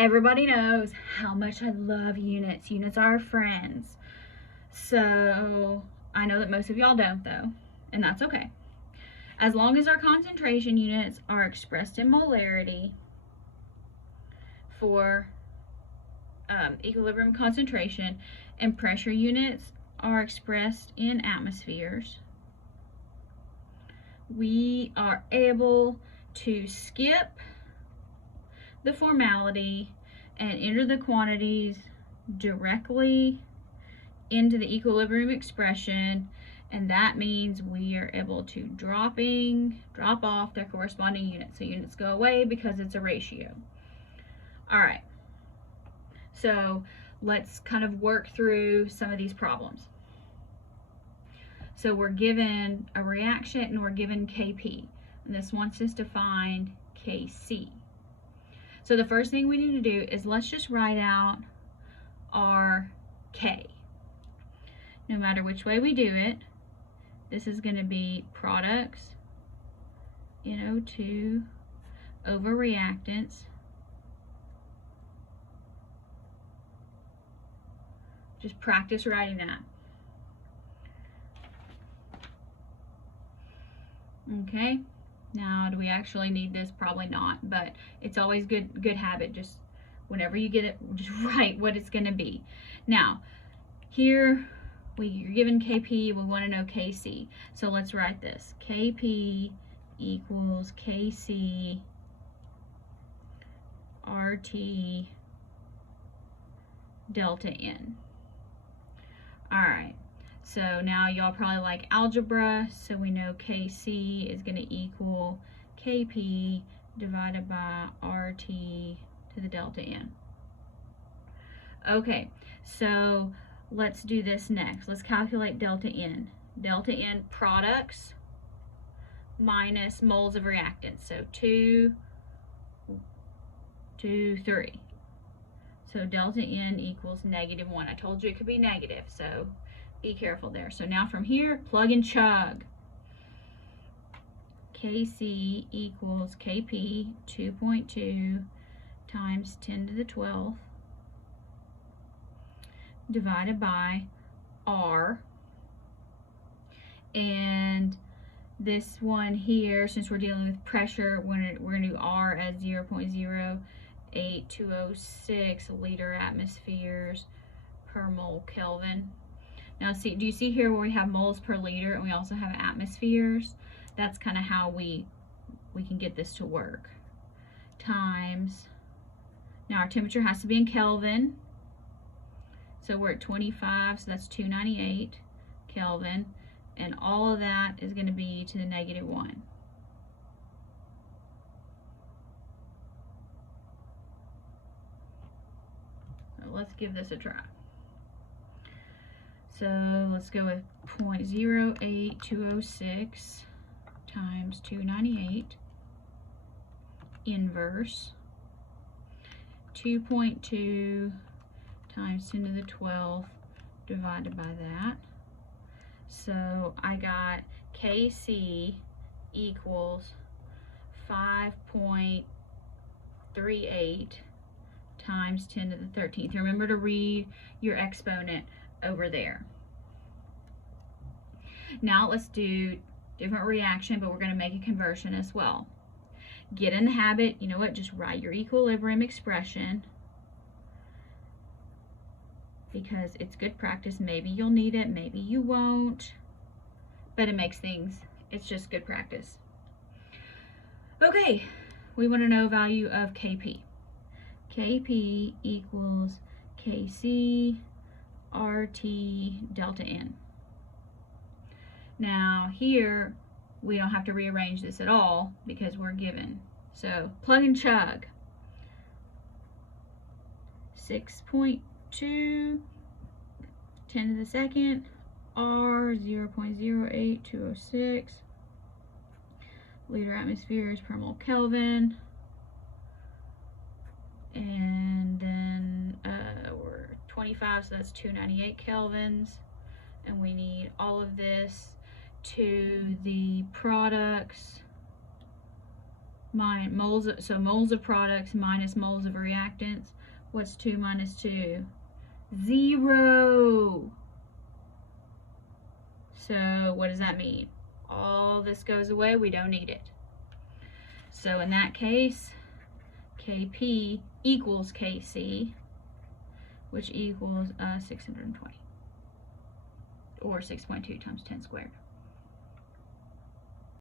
Everybody knows how much I love units. Units are our friends. So I know that most of y'all don't though, and that's okay. As long as our concentration units are expressed in molarity for equilibrium concentration, and pressure units are expressed in atmospheres, we are able to skip the formality and enter the quantities directly into the equilibrium expression, and that means we are able to drop off their corresponding units. So units go away because it's a ratio. All right, so let's kind of work through some of these problems. So we're given a reaction and we're given Kp, and this wants us to find Kc. So the first thing we need to do is let's just write out our K. No matter which way we do it, this is going to be products, NO2 over reactants. Just practice writing that. Okay, now do we actually need this? Probably not, but it's always good habit. Just whenever you get it, just write what it's going to be. Now, here you're given Kp, we want to know Kc. So let's write this. Kp equals Kc RT delta N. All right. So now y'all probably like algebra, so we know Kc is going to equal Kp divided by RT to the delta N. Okay, so let's do this next. Let's calculate delta N. Delta N products minus moles of reactants. So 2, 2, 3. So delta N equals -1. I told you it could be negative, so be careful there. So now from here, plug and chug. Kc equals Kp 2.2 times 10 to the 12th divided by R. And this one here, since we're dealing with pressure, we're going to do R as 0.08206 liter atmospheres per mole Kelvin. Now do you see here where we have moles per liter and we also have atmospheres? That's kind of how we can get this to work. Times, now our temperature has to be in Kelvin. So we're at 25, so that's 298 Kelvin. And all of that is going to be to the -1. So let's give this a try. So let's go with 0.08206 times 298 inverse 2.2 times 10 to the 12th divided by that. So I got Kc equals 5.38 times 10 to the 13th. Remember to read your exponent over there. Now let's do different reaction, but we're going to make a conversion as well. Get in the habit, you know what, just write your equilibrium expression because it's good practice. Maybe you'll need it, maybe you won't, but it makes things, it's just good practice. Okay, we want to know value of Kp. Kp equals Kc RT delta N. Now here we don't have to rearrange this at all because we're given. So plug and chug. 6.2 10 to the second R 0.08206 liter atmospheres per mole Kelvin. And then we're 25, so that's 298 kelvins, and we need all of this to the products moles of products minus moles of reactants. What's 2 minus 2? 0. So what does that mean? All this goes away, we don't need it. So in that case, Kp equals Kc, which equals 620, or 6.2 times 10 squared.